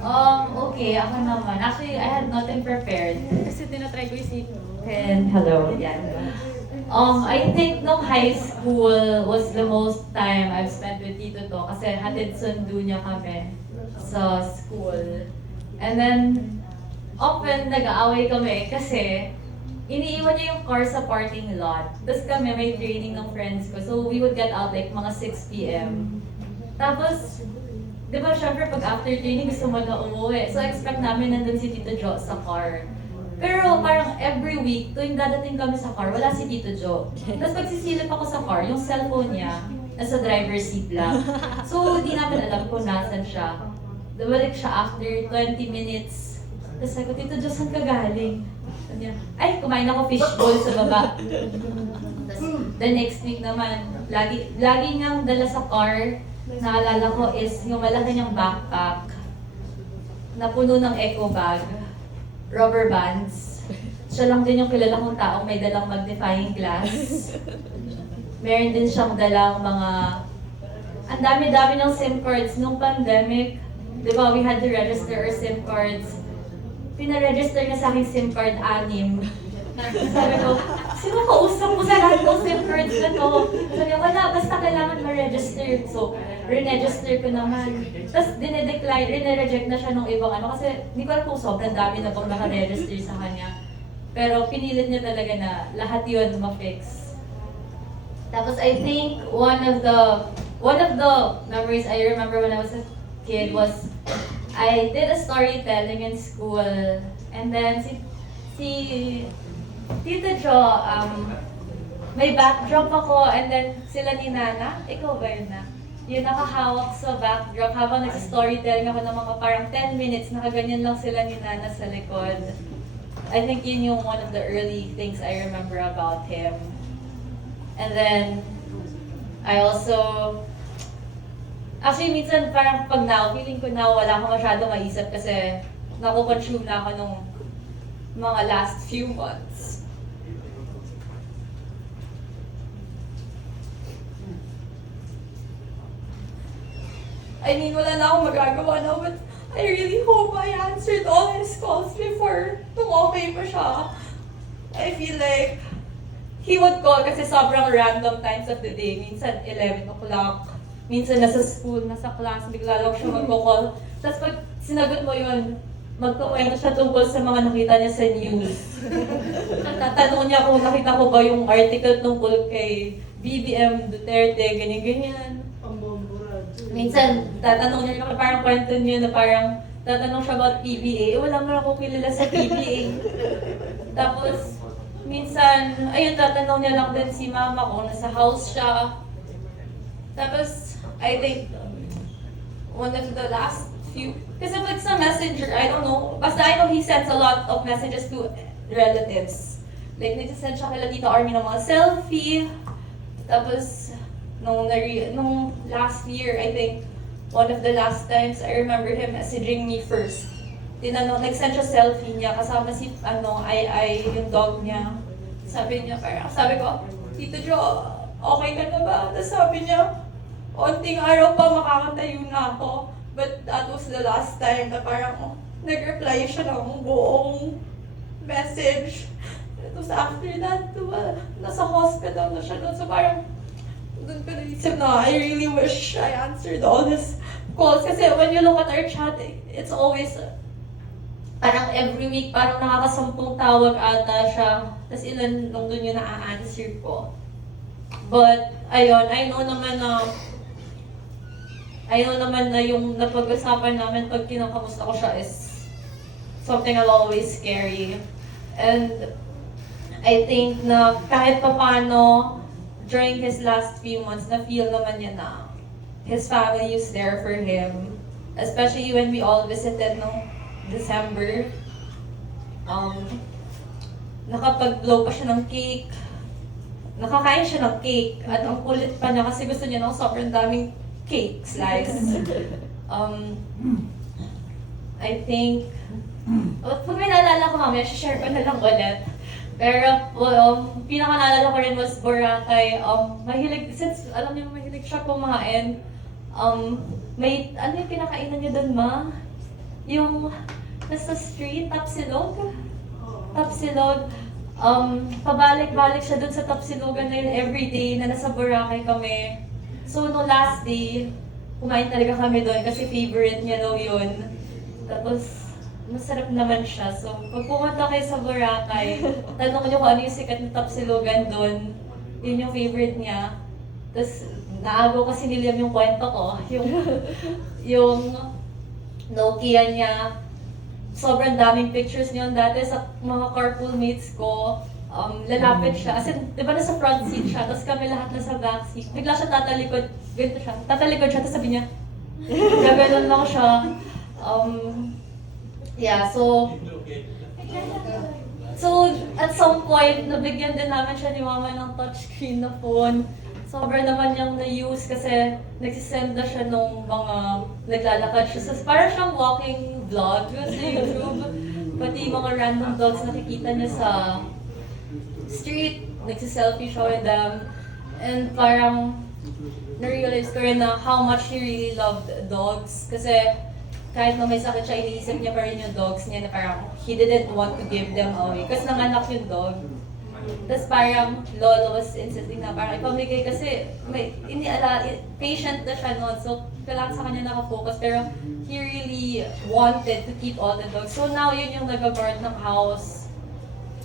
Okay, ako naman. Actually, I had nothing prepared. Kasi tinatry ko isipin. Hello, yan. I think nung high school was the most time I've spent with Tito To kasi hatid sundo niya kami sa school. And then, often nag-aaway kami kasi iniiwan niya yung car sa parking lot. Tapos kami may training ng friends ko. So we would get out like mga 6 p.m. Tapos, di ba syempre pag after training gusto mo na umuwi. So expect namin nandun si Tito Jo sa car. Pero parang every week, tuwing dadating kami sa car, wala si Tito Jo. Tapos pag sisilip ako sa car, yung cellphone niya, nasa driver's seat lang. So hindi namin alam kung nasan siya. Bumalik siya after 20 minutes. Tapos sabi ko, Tito Jo, saan ka galing? Sabi niya, ay, kumain ako fishbowl sa baba. Tapos the next week naman, lagi niyang dala sa car, naalala ko is yung malaki niyang backpack na puno ng eco bag, rubber bands. Siya lang din yung kilala kong taong may dalang magnifying glass. Meron din siyang dalang mga... Ang dami-dami ng SIM cards nung pandemic. Di ba, we had to register our SIM cards. Pinaregister niya sa akin SIM card 6. Sabi ko, sino kausap mo sa lahat ng SIM cards na to? Sabi ko, wala, basta kailangan ma-register. So, re-register ko naman. Tapos, dinedecline, reject na siya nung ibang ano. Kasi, hindi ko alam kung sobrang dami na bang naka-register sa kanya. Pero, pinilit niya talaga na lahat yun ma-fix. Tapos, I think, one of the memories I remember when I was a kid was, I did a storytelling in school. And then, si Tita Jo, may backdrop ako, and then sila ni Nana, ikaw ba yun na? Yung nakahawak sa backdrop habang nag-storytelling ako ng mga parang 10 minutes, nakaganyan lang sila ni Nana sa likod. I think yun yung one of the early things I remember about him. And then, I also, actually minsan parang pag now, feeling ko now wala akong masyado maisip kasi nakukonsume na ako nung mga last few months. I mean, wala na akong magagawa na, but I really hope I answered all his calls before nung okay pa siya. I feel like he would call kasi sobrang random times of the day. Minsan 11 o'clock, minsan nasa school, nasa class, bigla lang siya magko-call. Tapos pag sinagot mo yun, magkukwento siya tungkol sa mga nakita niya sa news. Tatanong niya kung nakita ko ba yung article tungkol kay BBM Duterte, ganyan-ganyan. Minsan, tatanong niya, parang kwento niya na parang tatanong siya about PBA. Wala mo ako kilala sa PBA. Tapos, minsan, ayun, tatanong niya lang din si mama ko, nasa house siya. Tapos, I think, one of the last few, kasi pag sa messenger, I don't know, basta I know he sends a lot of messages to relatives. Like, nagsasend siya kay Tita Army ng mga selfie. Tapos, nung last year, I think, one of the last times, I remember him messaging me first. Nag-send siya selfie niya, kasama si, Ai, yung dog niya. Sabi ko, Tito Jo, okay ka na ba? Tapos sabi niya, onting araw pa makakatayo na ako. But that was the last time na parang nag-reply siya ng buong message. Tapos after that, nasa hospital na siya doon. So parang, doon ko naisip na I really wish I answered all his calls. Kasi when you look at our chat, it's always parang every week, parang nakakasampung tawag ata siya. Tapos ilan nung doon yung na-answer ko. But, ayun, I know naman na yung napag-usapan namin pag kinakamusta ko siya is something I'll always carry. And I think na kahit papano, during his last few months, na-feel naman niya na his family is there for him. Especially when we all visited no December. Nakapag-blow pa siya ng cake. Nakakain siya ng cake. At ang kulit pa niya kasi gusto niya ng sobrang daming cake slice. I think, pag may naalala ko mamaya, share ko na lang ulit. Pero, pinaka-naalala ko rin was Boracay. Since alam niyo mahilig siya kumain, may, ano yung pinakainan niyo doon, ma? yung nasa street, Tapsilog. Tapsilog. Pabalik-balik siya dun sa Tapsilogan na yun everyday na nasa Boracay kami. So, no last day, kumain talaga kami doon kasi favorite niya daw yun. Tapos, masarap naman siya. So, pag pumunta kayo sa Boracay, tanong niyo kung ano yung sikat na Tapsilogan doon. Yun yung favorite niya. Tapos, naagaw kasi ni Liam yung kwento ko. Yung Nokia niya, sobrang daming pictures niyon dati sa mga carpool mates ko. Lalapit siya. As in, di ba nasa front seat siya, tapos kami lahat nasa back seat. Bigla siya tatalikod, ganito siya. Tatalikod siya, tapos sabi niya, gaganon lang siya. Yeah, so at some point, nabigyan din namin siya ni mama ng touchscreen na phone. Sobrang naman niyang na-use kasi nagsisend na siya nung mga naglalakad siya. So, parang siyang walking vlog sa YouTube. Pati mga random vlogs nakikita niya sa street, nagsiselfie siya with them. And parang na-realize ko rin na how much he really loved dogs. Kasi kahit na may sakit siya, iniisip niya pa rin yung dogs niya na parang he didn't want to give them away. Kasi nanganak yung dog. Tapos parang lolo was insisting na parang ipamigay kasi may patient na siya noon. So kailangan sa kanya nakafocus. Pero he really wanted to keep all the dogs. So now yun yung nag-guard ng house.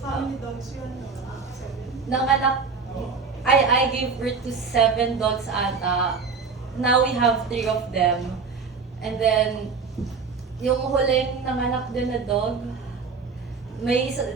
How many dogs yun? Nanganak, I gave birth to 7 dogs ata. Now we have 3 of them. And then, yung huling nanganak din na dog,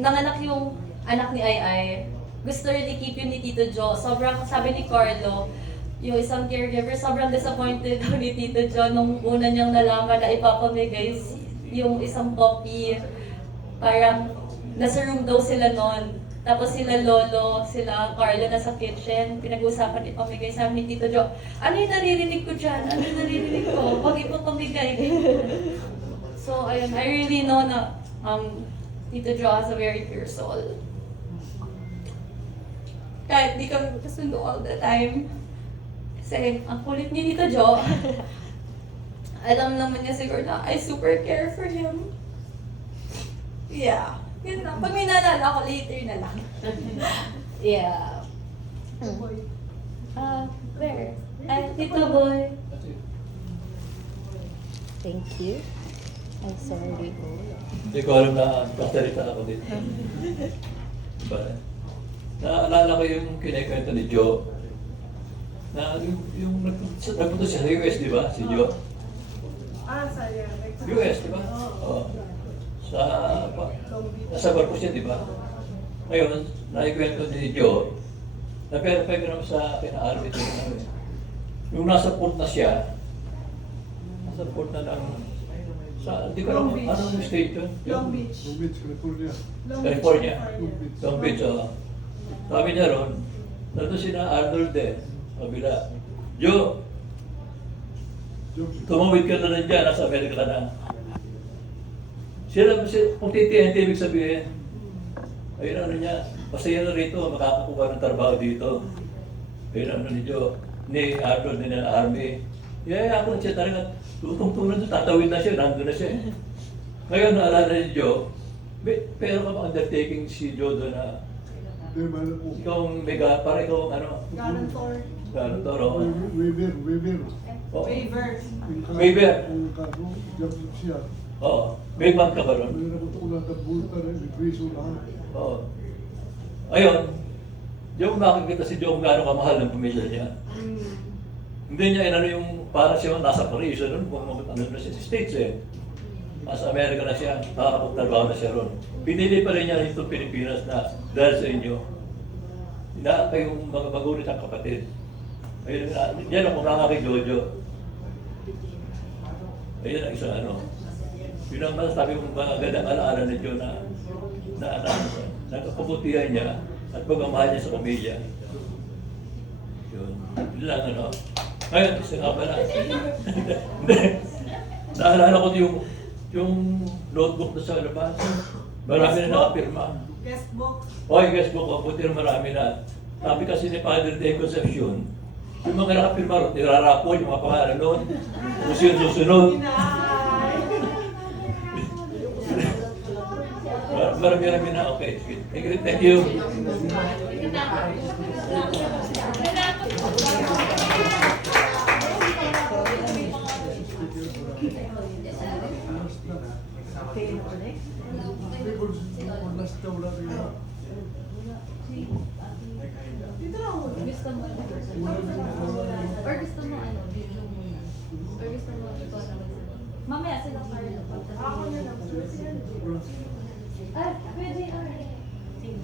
nanganak yung anak ni Ai. Gusto rin i-keep yun ni Tito Jo. Sobrang, sabi ni Carlo, yung isang caregiver, sobrang disappointed daw ni Tito Jo nung una niyang nalaman na ipapamigay yung isang puppy. Parang, nasa room daw sila noon. Tapos sila Lolo, sila Carlo nasa kitchen, pinag-uusapan ipamigay sa amin ni Tito Jo. Ano yung naririnig ko dyan? Ano yung naririnig ko? Huwag ipapamigay. So, ayun, I really know na Tito Jo has a very pure soul. Kahit di kami magkasundo all the time. Kasi ang kulit ni Tito Jo. Alam naman niya siguro na I super care for him. Yeah. Yun lang. Pag may naalala ako, later na lang. Yeah. Where? Tito Boy. Thank you. I'm sorry. Hindi ko alam na pasarita ako dito. Diba? Naalala ko yung kinikwento ni Joe. Na yung nagpunta siya sa US, di ba? Si Joe. Sayang. US, di ba? Oo. Nasa barko siya, di ba? Ngayon, naikwento ni Joe, na pero naman sa pina-army ito. Yung nasa port na siya, nasa port na lang, hindi ko alam, anong state yun? Long Beach. Long Beach, California. California. California. Long Beach, sabi niya ron, nandun si na Arnold kabila. Joe, tumawid ka na dyan, nasa Amerika ka na. Kung titiyan, ibig sabihin, ayun ano niya, masaya na rito, makakakuha ng trabaho dito. Ayun ano ni Joe, ni Arnold, ni Army. Ako na siya talaga, tutong-tunan doon, tatawid na siya, nandun na siya. Ngayon, naalala ni Joe, pero ka ba undertaking si Joe doon na ikaw ang mega, para ikaw ano? Guarantor. Guarantor, oo. Waiver. Oo. Waiver. Waiver. Kung kaso, diyan siya. Oo. May bank ka ba ron? May nakutulan na bulta na immigration lahat. Oo. Ayun, yung makikita si Joe kung gaano kamahal ng pamilya niya. Hindi niya inano yung para siya nasa Paris, ano na siya sa States Nasa Amerika na siya, nakakapagtrabaho na siya ron. Pinili pa rin niya itong Pilipinas na dahil sa inyo. Na kayong mga magulit ang kapatid. Ayun, yan ang kumanga kay Jojo. Ayun ang isang ano. Yun ang masasabi kong magandang alaala ni Joe na nagkakabutihan niya at pagmamahal niya sa pamilya. Yun. Yun lang ano. Ngayon, isa nga pala. Naalala ko yung notebook na sa labas. Marami na nakapirma. Guestbook. Oy, guestbook ko, buti na marami na. Sabi kasi ni Padre de Concepcion, yung mga nakapirma ron, nirarapon yung mga pangalan noon. Kung sino susunod. Marami-rami na. Okay, sige. Thank you. People last na wala rin. Gusto mo or gusto mo ano, video muna? Or gusto mo ikaw na mamaya sila para na Ako na lang. Ah, pwede, alright. Sige.